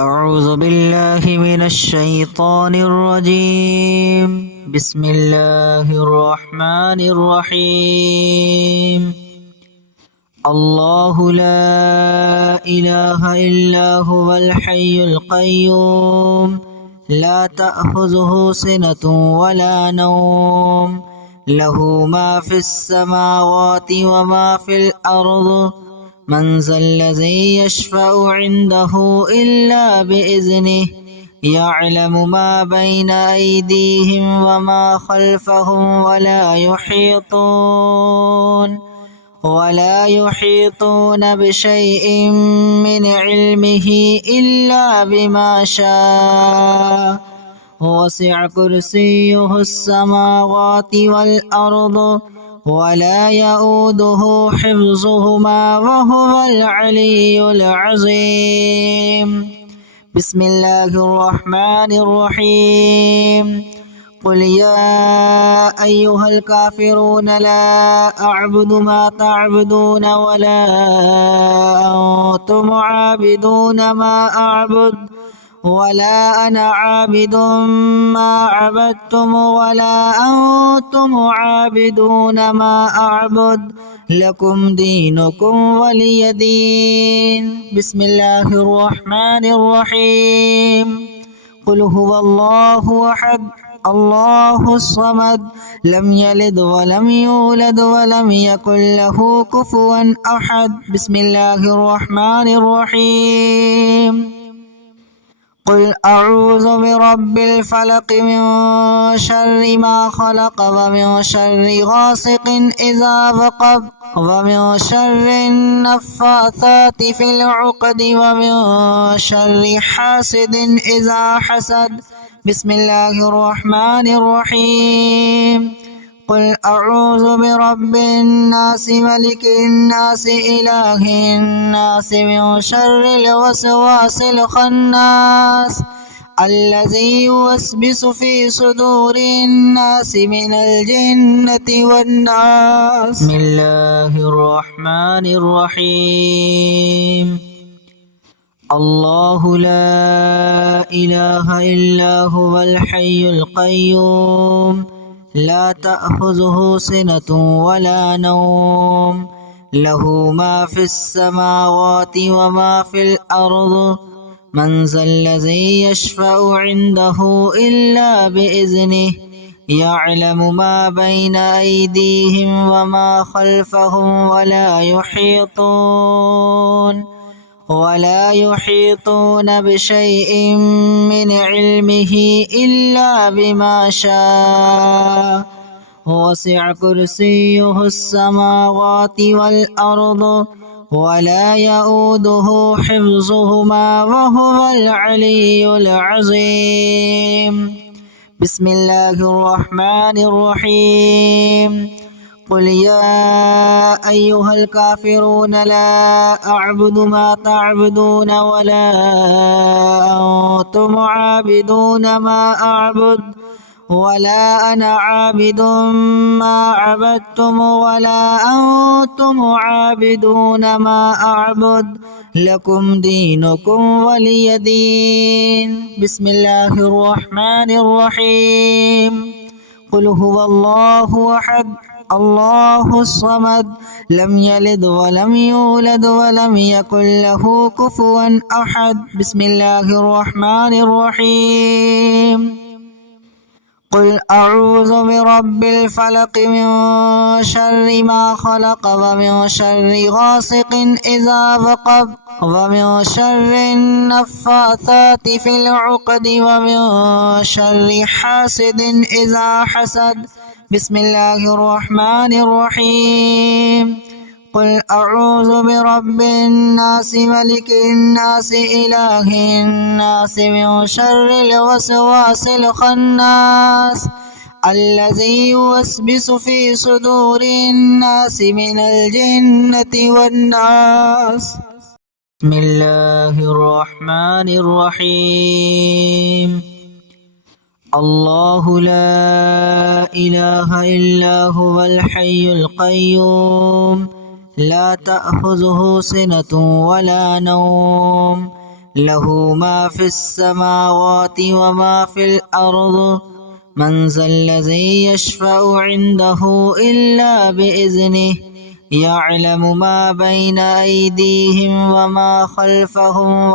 أعوذ بالله من الشيطان الرجيم. بسم الله الرحمن الرحيم. الله لا إله إلا هو الحي القيوم لا تأخذه سنة ولا نوم له ما في السماوات وما في الأرض من ذا الذي يشفع عنده إلا بإذنه يعلم ما بين أيديهم وما خلفهم ولا يحيطون بشيء من علمه إلا بما شاء وسع كرسيه السماوات والأرض ولا يؤوده حفظهما وهو العلي العظيم. بسم الله الرحمن الرحيم. قل يا أيها الكافرون لا أعبد ما تعبدون ولا أنتم عابدون ما أعبد ولا أنا عابد ما عبدتم ولا أنتم عابدون ما أعبد لكم دينكم ولي دين. بسم الله الرحمن الرحيم. قل هو الله أحد الله الصمد لم يلد ولم يولد ولم يكن له كفوا أحد. بسم الله الرحمن الرحيم. قل أعوذ برب الفلق من شر ما خلق ومن شر غاسق إذا وقب ومن شر النفاثات في العقد ومن شر حاسد إذا حسد. بسم الله الرحمن الرحيم. قل أعوذ برب الناس ملك الناس إله الناس من شر الوسواس الخناس الذي يوسوس في صدور الناس من الجنة والناس. بسم الله الرحمن الرحيم. الله لا إله إلا هو الحي القيوم لا تأخذه سنة ولا نوم له ما في السماوات وما في الأرض من ذا الذي يشفع عنده إلا بإذنه يعلم ما بين أيديهم وما خلفهم ولا يحيطون بشيء من علمه إلا بما شاء وسع كرسيه السماوات والأرض ولا يؤوده حفظهما وهو العلي العظيم. بسم الله الرحمن الرحيم. قل يا أيها الكافرون لا أعبد ما تعبدون ولا أنتم عابدون ما أعبد ولا أنا عابد ما عبدتم ولا أنتم عابدون ما أعبد لكم دينكم ولي دين. بسم الله الرحمن الرحيم. قل هو الله أحد الله الصمد لم يلد ولم يولد ولم يكن له كفوا أحد. بسم الله الرحمن الرحيم. قل أعوذ برب الفلق من شر ما خلق ومن شر غاسق إذا وقب ومن شر النفاثات في العقد ومن شر حاسد إذا حسد. بسم الله الرحمن الرحيم. قل أعوذ برب الناس ملك الناس إله الناس من شر الوسواس الخناس الذي يوسوس في صدور الناس من الجنة والناس. بسم الله الرحمن الرحيم. الله لا إله إلا هو الحي القيوم لا تأخذه سنة ولا نوم له ما في السماوات وما في الأرض من ذا الذي يشفع عنده إلا بإذنه يعلم ما بين أيديهم وما خلفهم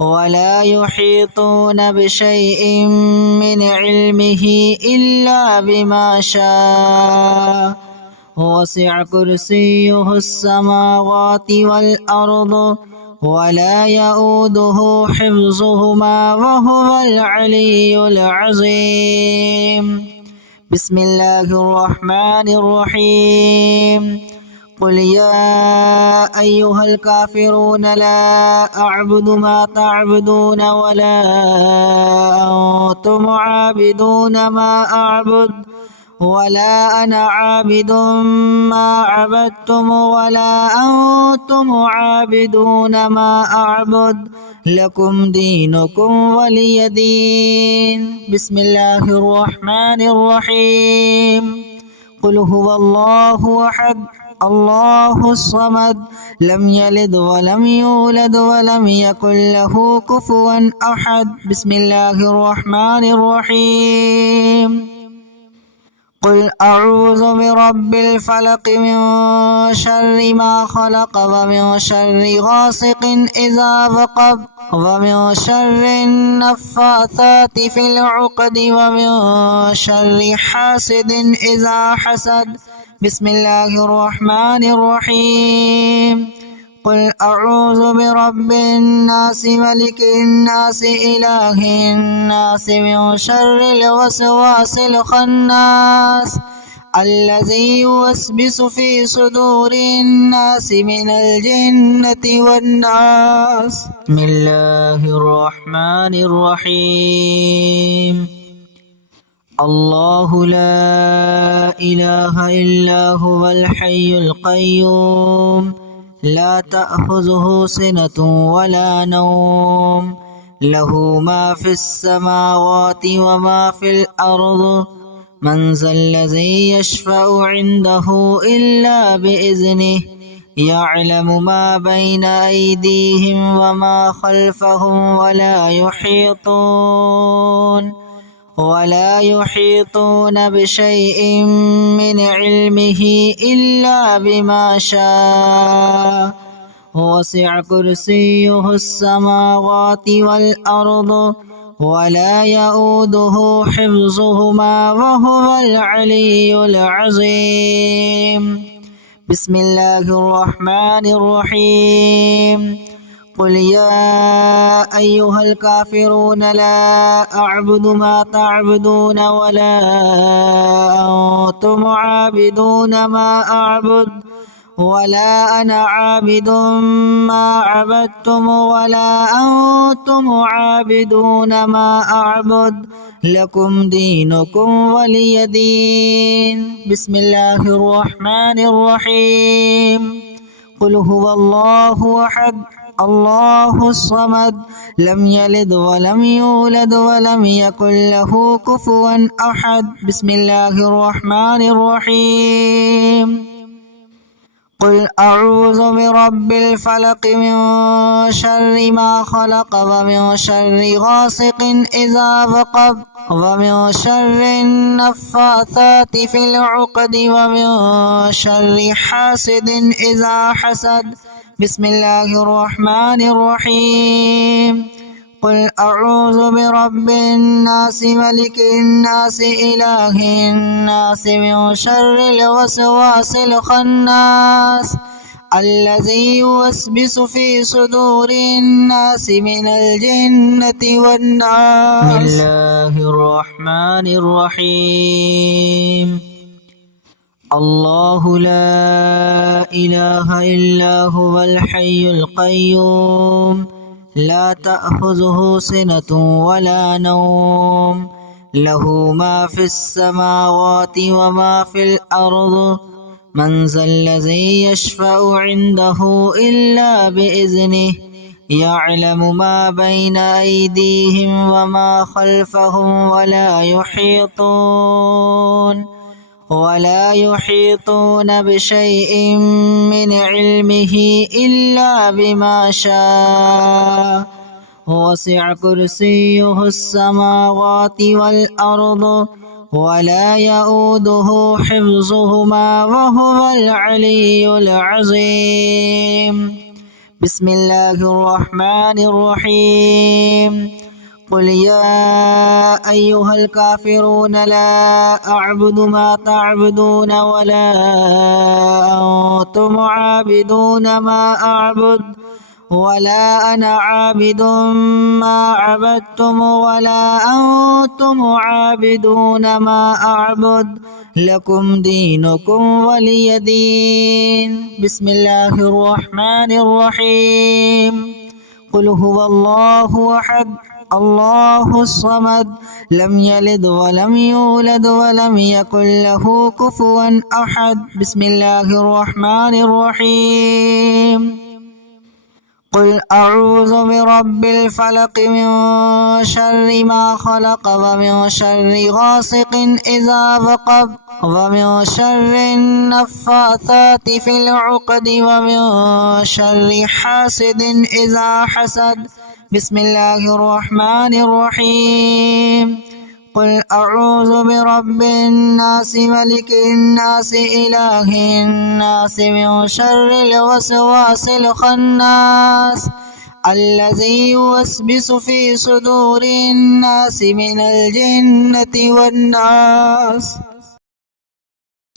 ولا يحيطون بشيء من علمه إلا بما شاء وسع كرسيه السماوات والأرض ولا يؤوده حفظهما وهو العلي العظيم. بسم الله الرحمن الرحيم. قل يا أيها الكافرون لا أعبد ما تعبدون ولا أنتم عابدون ما أعبد ولا أنا عابد ما عبدتم ولا أنتم عابدون ما أعبد لكم دينكم ولي دين. بسم الله الرحمن الرحيم. قل هو الله أحد الله الصمد لم يلد ولم يولد ولم يكن له كفوا أحد. بسم الله الرحمن الرحيم. قل أعوذ برب الفلق من شر ما خلق ومن شر غاسق إذا وقب ومن شر النفاثات في العقد ومن شر حاسد إذا حسد. بسم الله الرحمن الرحيم. قل أعوذ برب الناس ملك الناس إله الناس من شر الوسواس الخناس الذي يوسوس في صدور الناس من الجنة والناس. بسم الله الرحمن الرحيم. الله لا إله إلا هو الحي القيوم لا تأخذه سنة ولا نوم له ما في السماوات وما في الأرض من ذا الذي يشفع عنده إلا بإذنه يعلم ما بين أيديهم وما خلفهم ولا يحيطون بشيء من علمه إلا بما شاء وسع كرسيه السماوات والأرض ولا يؤوده حفظهما وهو العلي العظيم. بسم الله الرحمن الرحيم. قل يا أيها الكافرون لا أعبد ما تعبدون ولا أنتم عابدون ما أعبد ولا أنا عابد ما عبدتم ولا أنتم عابدون ما أعبد لكم دينكم ولي دين. بسم الله الرحمن الرحيم. قل هو الله أحد الله الصمد لم يلد ولم يولد ولم يكن له كفوا أحد. بسم الله الرحمن الرحيم. قل أعوذ برب الفلق من شر ما خلق ومن شر غاسق إذا وقب ومن شر النفاثات في العقد ومن شر حاسد إذا حسد. بسم الله الرحمن الرحيم. قل أعوذ برب الناس ملك الناس إله الناس من شر الوسواس الخناس الذي يوسوس في صدور الناس من الجنة والناس. بسم الله الرحمن الرحيم. الله لا إله إلا هو الحي القيوم لا تأخذه سنة ولا نوم له ما في السماوات وما في الأرض من ذا الذي يشفع عنده إلا بإذنه يعلم ما بين أيديهم وما خلفهم ولا يحيطون بشيء من علمه إلا بما شاء وسع كرسيه السماوات والأرض ولا يؤوده حفظهما وهو العلي العظيم. بسم الله الرحمن الرحيم. قل يا أيها الكافرون لا أعبد ما تعبدون ولا أنتم عابدون ما أعبد ولا أنا عابد ما عبدتم ولا أنتم عابدون ما أعبد لكم دينكم ولي دين. بسم الله الرحمن الرحيم. قل هو الله أحد الله الصمد لم يلد ولم يولد ولم يكن له كفوا أحد. بسم الله الرحمن الرحيم. قل أعوذ برب الفلق من شر ما خلق ومن شر غاسق إذا وقب ومن شر النفاثات في العقد ومن شر حاسد إذا حسد. بسم الله الرحمن الرحيم. قل أعوذ برب الناس ملك الناس إله الناس من شر الوسواس الخناس الذي يوسوس في صدور الناس من الجنة والناس.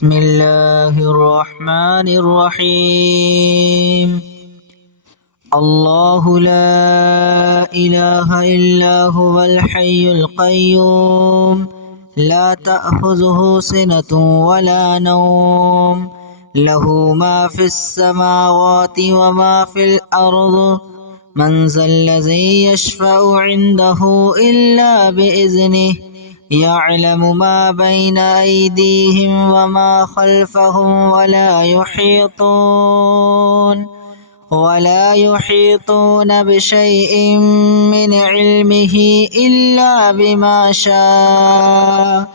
بسم الله الرحمن الرحيم. الله لا إله إلا هو الحي القيوم لا تأخذه سنة ولا نوم له ما في السماوات وما في الأرض من ذا الذي يشفع عنده إلا بإذنه يعلم ما بين أيديهم وما خلفهم ولا يحيطون بشيء من علمه إلا بما شاء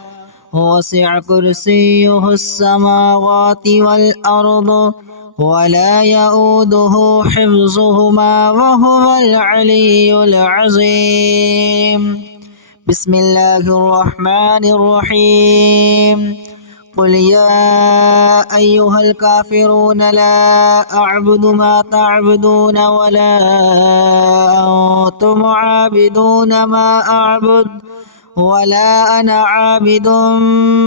وسع كرسيه السماوات والأرض ولا يؤوده حفظهما وهو العلي العظيم. بسم الله الرحمن الرحيم. قل يا أيها الكافرون لا أعبد ما تعبدون ولا أنتم عابدون ما أعبد ولا أنا عابد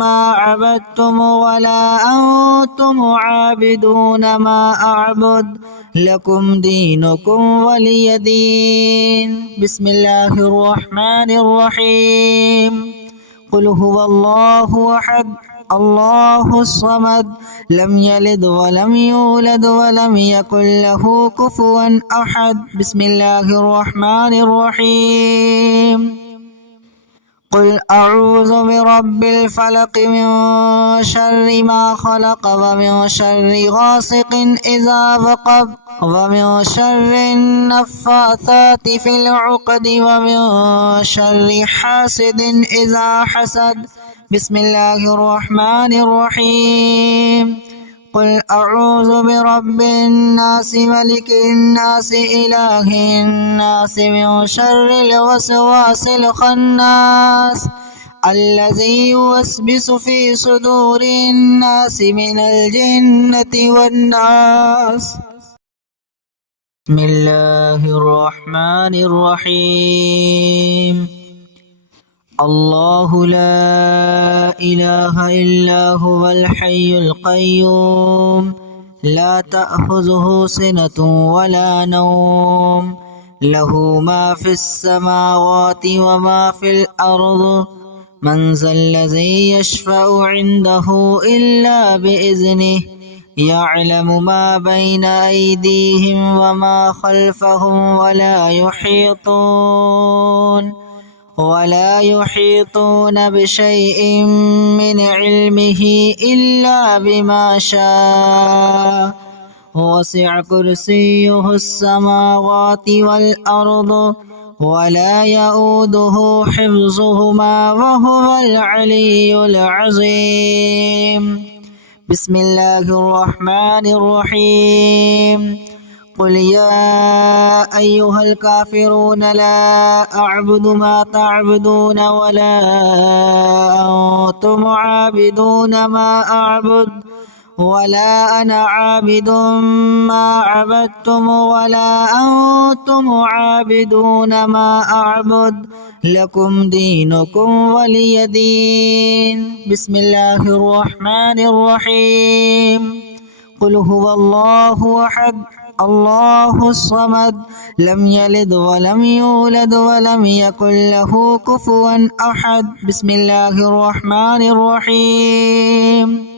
ما عبدتم ولا أنتم عابدون ما أعبد لكم دينكم ولي دين. بسم الله الرحمن الرحيم. قل هو الله أحد الله الصمد لم يلد ولم يولد ولم يكن له كفوا أحد. بسم الله الرحمن الرحيم. قل أعوذ برب الفلق من شر ما خلق ومن شر غاسق إذا وقب ومن شر النفاثات في العقد ومن شر حاسد إذا حسد. بسم الله الرحمن الرحيم. قل أعوذ برب الناس ملك الناس إله الناس من شر الوسواس الخناس الذي يوسوس في صدور الناس من الجنة والناس. بسم الله الرحمن الرحيم. الله لا إله إلا هو الحي القيوم لا تأخذه سنة ولا نوم له ما في السماوات وما في الأرض من ذا الذي يشفع عنده إلا بإذنه يعلم ما بين أيديهم وما خلفهم ولا يحيطون بشيء من علمه إلا بما شاء وسع كرسيه السماوات والأرض ولا يؤوده حفظهما وهو العلي العظيم. بسم الله الرحمن الرحيم. قل يا أيها الكافرون لا أعبد ما تعبدون ولا أنتم عابدون ما أعبد ولا أنا عابد ما عبدتم ولا أنتم عابدون ما أعبد لكم دينكم ولي دين. بسم الله الرحمن الرحيم. قل هو الله أحد الله الصمد لم يلد ولم يولد ولم يكن له كفوا أحد. بسم الله الرحمن الرحيم.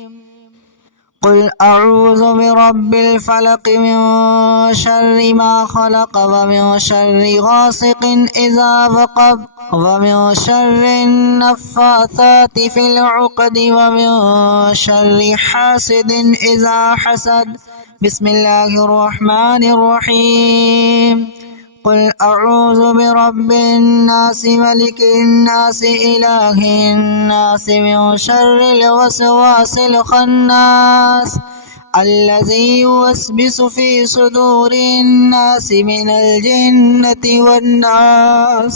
قل أعوذ برب الفلق من شر ما خلق ومن شر غاسق إذا وقب ومن شر النفاثات في العقد ومن شر حاسد إذا حسد. بسم الله الرحمن الرحيم. قل أعوذ برب الناس ملك الناس إله الناس من شر الوسواس الخناس الذي يوسوس في صدور الناس من الجنة والناس.